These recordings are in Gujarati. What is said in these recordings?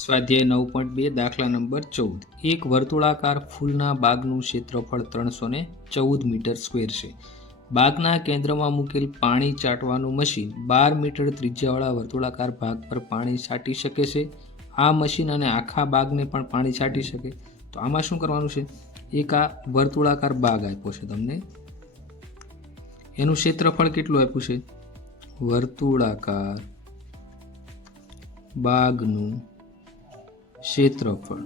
સ્વાધ્યાય 9.2 દાખલા નંબર 14 એક વર્તુળાકાર ફૂલના બાગનું ક્ષેત્રફળ 314 મીટર સ્ક્વેર છે. બાગના કેન્દ્રમાં મૂકેલ પાણી ચાટવાનું મશીન 12 મીટર ત્રિજ્યાવાળા વર્તુળાકાર ભાગ પર પાણી છાંટી શકે છે. આ મશીન અને આખા બાગને પણ પાણી છાંટી શકે. તો આમાં શું કરવાનું છે? એક આ વર્તુળાકાર બાગ આપ્યો છે તમને, એનું ક્ષેત્રફળ કેટલું આપ્યું છે? વર્તુળાકાર બાગનું ક્ષેત્રફળ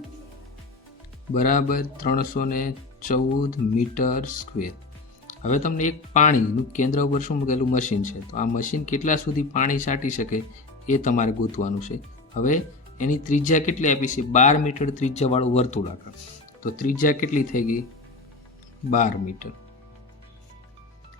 બરાબર 314 મીટર સ્ક્વેર. હવે તમને એક પાણીનું કેન્દ્ર ઉપર શું મૂકેલું મશીન છે, તો આ મશીન કેટલા સુધી પાણી છાંટી શકે એ તમારે ગોતવાનું છે. હવે એની ત્રિજ્યા કેટલી આપી છે? 12 મીટર ત્રિજ્યાવાળું વર્તુળાકાર. તો ત્રિજ્યા કેટલી થઈ ગઈ? 12 મીટર.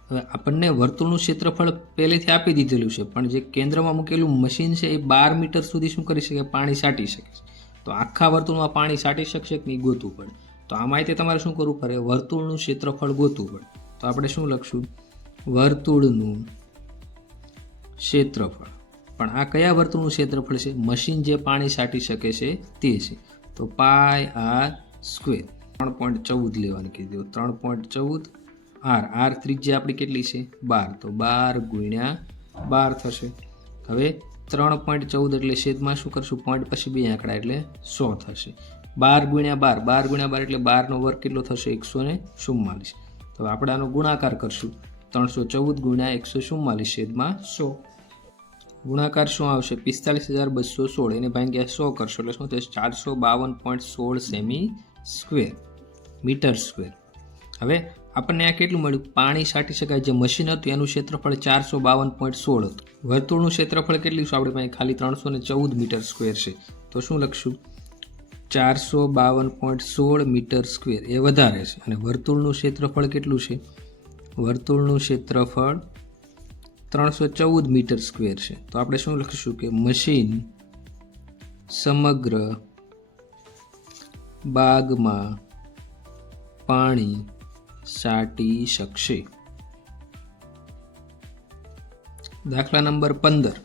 હવે આપણને વર્તુળનું ક્ષેત્રફળ પહેલેથી આપી દીધેલું છે, પણ જે કેન્દ્રમાં મૂકેલું મશીન છે એ 12 મીટર સુધી શું કરી શકે? પાણી છાંટી શકે છે. તો આખા વર્તુળમાં પાણી છાંટી શકશે કે નહીં ગોતવું પડે. તો આ માહિતી તમારે શું કરવું પડે? વર્તુળનું ક્ષેત્રફળ ગોતવું પડે. તો આપણે શું લખશું? વર્તુળનું ક્ષેત્રફળ. પણ આ કયા વર્તુળનું ક્ષેત્રફળ છે? મશીન જે પાણી છાંટી શકે છે તે છે. તો પાય આર સ્ક્વેર 3.14 લેવાની કીધું. 3.14 આર ત્રિજ્યા આપણી કેટલી છે? 12. તો 12 ગુણ્યા 12 થશે. હવે 3.14 એટલે છેદમાં શું કરશું? પોઈન્ટ પછી બે આંકડા એટલે 100 થશે. 12 ગુણ્યા 12, 12 ગુણ્યા 12 એટલે 12 નો વર્ગ કેટલો થશે? 144. તો આપણે આનો ગુણાકાર કરશું. 314 ગુણ્યા 144 છેદમાં 100. ગુણાકાર શું આવશે? 45,216. એને ભાગ્યા 100 કરશો એટલે શું થશે? 452.16 સેમી સ્ક્વેર મીટર સ્ક્વેર. હવે આપણને આ કેટલું મળ્યું? પાણી છાંટી શકાય જે મશીન હતું એનું ક્ષેત્રફળ 452.16 હતું. વર્તુળનું ક્ષેત્રફળ કેટલું છે? આપણે પાસે ખાલી 314 મીટર સ્ક્વેર છે. તો શું લખશું? 452.16 મીટર સ્ક્વેર એ વધારે છે. અને વર્તુળનું ક્ષેત્રફળ કેટલું છે? વર્તુળનું ક્ષેત્રફળ 314 મીટર સ્ક્વેર છે. તો આપણે શું લખીશું કે મશીન સમગ્ર બાગમાં પાણી છાંટી શકશે. દાખલા નંબર 15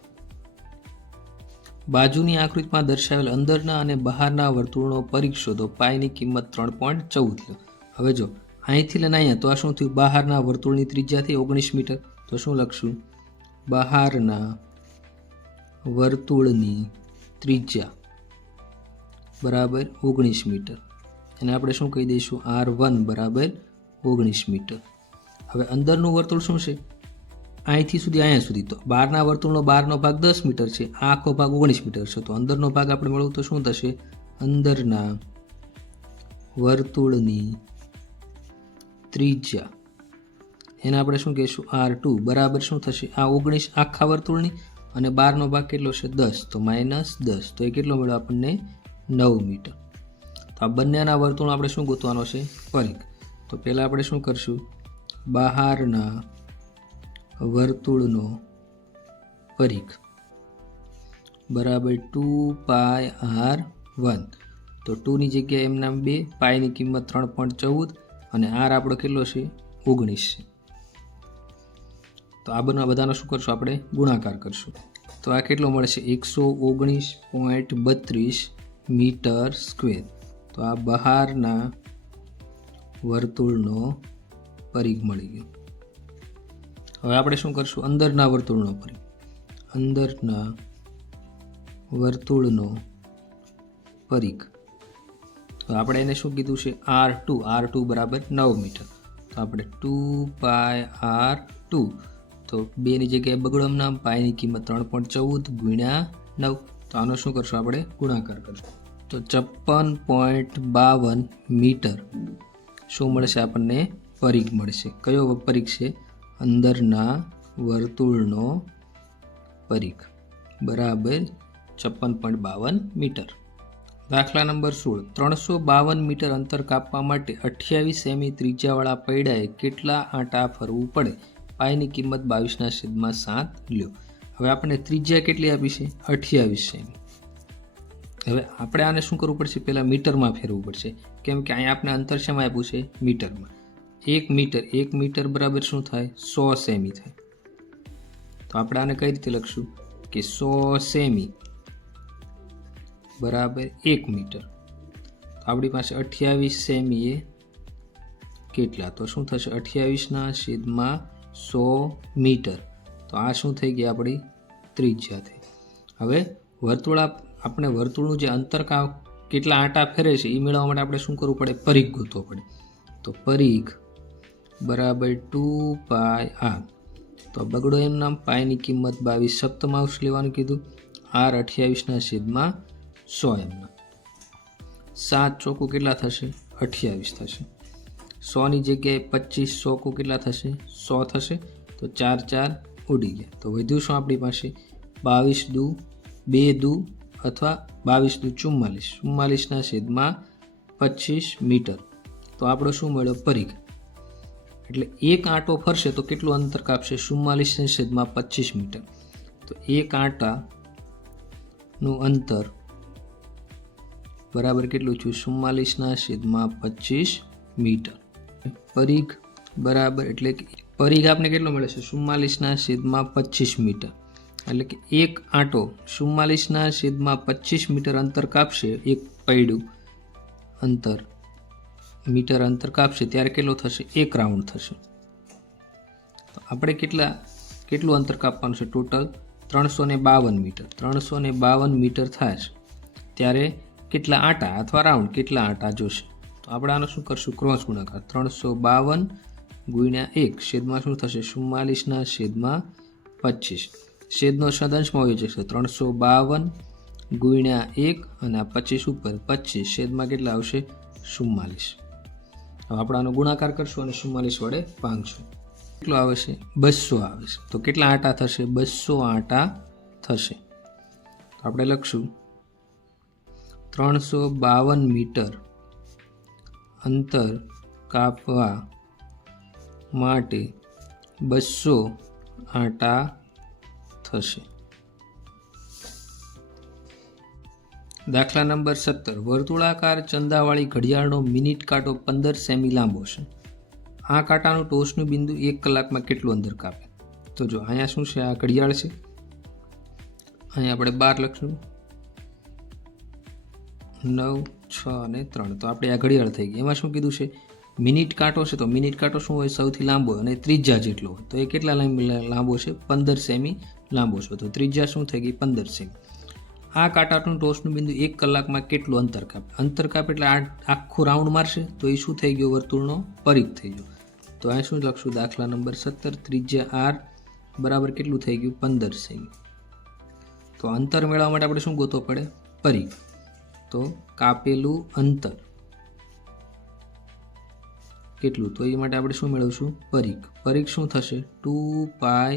બાજુની આકૃતિમાં દર્શાવેલ અંદરના અને બહારના વર્તુળનો પરિઘ શોધો. પાયની કિંમત 3.14 લો. હવે જો અહીંથી લઈને અહીંયા, તો આ શું થયું? બહારના વર્તુળની ત્રિજ્યા થઈ 19 મીટર. તો શું લખશું? બહારના વર્તુળની ત્રિજ્યા બરાબર 19 મીટર. અને આપણે શું કહી દઈશું? R1 બરાબર 19 મીટર. હવે અંદરનું વર્તુળ શું છે? અહીંથી સુધી અહીંયા સુધી. તો બહારના વર્તુળનો બહારનો ભાગ 10 મીટર છે, આ આખો ભાગ 19 મીટર છે. તો અંદરનો ભાગ આપણે મેળવવું તો શું થશે? અંદરના વર્તુળની ત્રિજ્યા એને આપણે શું કહીશું? R2 બરાબર શું થશે? આ 19 આખા વર્તુળની અને બહારનો ભાગ કેટલો છે? 10. તો -10. તો એ કેટલો મળ્યો આપણને? 9 મીટર. તો આ બંનેના વર્તુળનો આપણે શું ગોતવાનો છે? પરિઘ. તો પહેલાં આપણે શું કરશું? બહારના વર્તુળનો પરિઘ બરાબર 2πr1. તો 2ની જગ્યાએ એમના 2, પાયની કિંમત 3.14 અને આર આપણો કેટલો છે? 19 છે. તો આ બધાનો શું કરશું? આપણે ગુણાકાર કરશું. તો આ કેટલો મળશે? 119.32 મીટર સ્ક્વેર. તો આ બહારના વર્તુળનો પરિઘ મળી ગયો. હવે આપણે શું કરશું? અંદરના વર્તુળનો પરિઘ. અંદરના વર્તુળનો પરિઘ. તો આપણે એને શું કીધું છે? R2 બરાબર 9 મીટર. તો આપણે 2πr2. તો 2ની જગ્યાએ બગડો નામ, પાયની કિંમત 3.14 ગુણ્યા 9. તો આનો શું કરશું? આપણે ગુણાકાર કરશું. તો 56.52 મીટર શું મળશે આપણને? પરિઘ મળશે. કયો પરિઘ છે? અંદરના વર્તુળનો પરિઘ બરાબર 56.52 મીટર. દાખલા નંબર 16 352 મીટર અંતર કાપવા માટે 28 સેમી ત્રિજ્યાવાળા પૈડાએ કેટલા આંટા ફરવું પડે? પાયની કિંમત 22/7 લ્યો. હવે આપણે ત્રિજ્યા કેટલી આપી છે? 28 સેમી. હવે આપણે આને શું કરવું પડશે? પહેલાં મીટરમાં ફેરવવું પડશે, કેમ કે અહીંયા આપણે અંતર શેમાં આપ્યું છે? મીટરમાં. 1 મીટર બરાબર શું થાય? 100 સેમી થાય. તો આપણે આને કઈ રીતે લખશું? કે 100 સેમી બરાબર 1 મીટર. તો આપણી પાસે 28 સેમી એ કેટલા? તો શું થશે? 28/100 મીટર. તો આ શું થઈ ગઈ? આપણી ત્રિજ્યા થઈ. હવે આપણે વર્તુળનું જે અંતર કેટલા આંટા ફેરે છે એ મેળવવા માટે આપણે શું કરવું પડે? પરિઘ ગોતવો પડે. તો પરિઘ બરાબર 2πr. તો બગડો એમ નામ પાયની કિંમત 22 સપ્તમાંશ લેવાનું કીધું. r 28/100 એમના 7 ચોકું કેટલા થશે? 28 થશે. 100 ની જગ્યાએ 25 ચોકું કેટલા થશે? 100 થશે. તો 4 4 ઉડી ગયા. તો વધ્યું શું આપણી પાસે? 22 દુ 2 દુ અથવા 22 દુ 44. 44/25 મીટર. તો આપણો શું મળ્યો? પરિઘ. એટલે એક આંટો ફરશે તો કેટલું અંતર કાપશે? 44/25 મીટર. તો એક આંટાનું અંતર બરાબર કેટલું છું? 44/25 મીટર. પરિઘ બરાબર એટલે કે પરિઘ આપણે કેટલો મળે છે? 44/25 મીટર. એટલે કે એક આંટો 44/25 મીટર અંતર કાપશે. એક પૈડું મીટર અંતર કાપશે ત્યારે કેટલો થશે? 1 રાઉન્ડ થશે. તો આપણે કેટલું અંતર કાપવાનું છે? Total 352 metre. 352 મીટર થાય છે ત્યારે કેટલા આંટા અથવા રાઉન્ડ કેટલા આંટા જોશે? તો આપણે આનો શું કરશું? ક્રોસ ગુણાકાર. 352 ગુણ્યા 1 છેદમાં શું થશે? 44/25. છેદનો સદંશમાં આવી જશે. 352 ગુણ્યા 1 અને આ 25 ઉપર 25 છેદમાં કેટલા આવશે? 44. હવે આપણે આનો ગુણાકાર કરશું અને 44 વડે ભાંગશું. કેટલું આવે છે? 200 આવે છે. તો કેટલા આંટા થશે? 200 આંટા થશે. તો આપણે લખશું 352 મીટર અંતર કાપવા માટે 200 આંટા થશે. દાખલા નંબર 17. વર્તુળાકાર ચંદાવાળી ઘડિયાળનો મિનિટ કાંટો 15 સેમી લાંબો છે. આ કાંટાનું ટોચનું બિંદુ 1 કલાકમાં કેટલું અંતર કાપે? તો જો અહીંયા શું છે? આ ઘડિયાળ છે. અહીંયા આપણે 12 લખશું, 9, 6 અને 3. તો આપણે આ ઘડિયાળ થઈ ગઈ. એમાં શું કીધું છે? મિનિટ કાંટો છે. તો મિનિટ કાંટો શું હોય? સૌથી લાંબો અને ત્રિજ્યા જેટલો હોય. તો એ કેટલા લાંબો છે? 15 સેમી લાંબો છે. તો ત્રિજ્યા શું થઈ ગઈ? 15 સેમી. આ કાંટાનું ટોચનું બિંદુ 1 કલાકમાં કેટલું અંતર કાપે? અંતર કાપે એટલે આખું રાઉન્ડ મારશે. તો એ શું થઈ ગયો? વર્તુળનો પરિઘ થઈ ગયો. તો અહીં શું લખશું? દાખલા નંબર 17. ત્રિજ્યા r બરાબર કેટલું થઈ ગયું? 15 સેમી. તો અંતર મેળવવા માટે આપણે શું ગોતવો પડે? પરિઘ. તો કાપેલું અંતર કેટલું? તો એ માટે આપણે શું મેળવશું? પરિઘ. પરિઘ શું થશે? 2πr.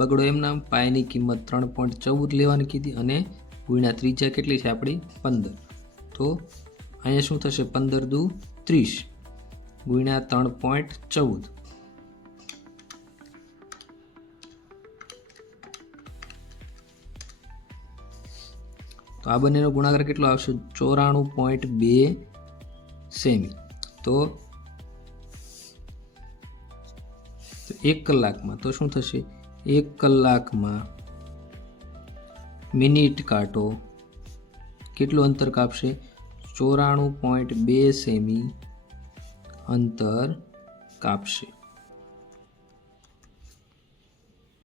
બગડો એમ નામ પાયની કિંમત 3.14 લેવાની કીધી અને ગુણ્યા ત્રિજ્યા કેટલી છે આપણી? 15. તો અહીંયા શું થશે? 15 દુ 30 ગુણ્યા 3.14. તો આ બંનેનો ગુણાકાર કેટલો આવશે? 94.2 સેમી. તો 1 કલાકમાં તો શું થશે? 1 કલાકમાં મિનિટ કાંટો કેટલું અંતર કાપશે? 94.2 સેમી અંતર કાપશે.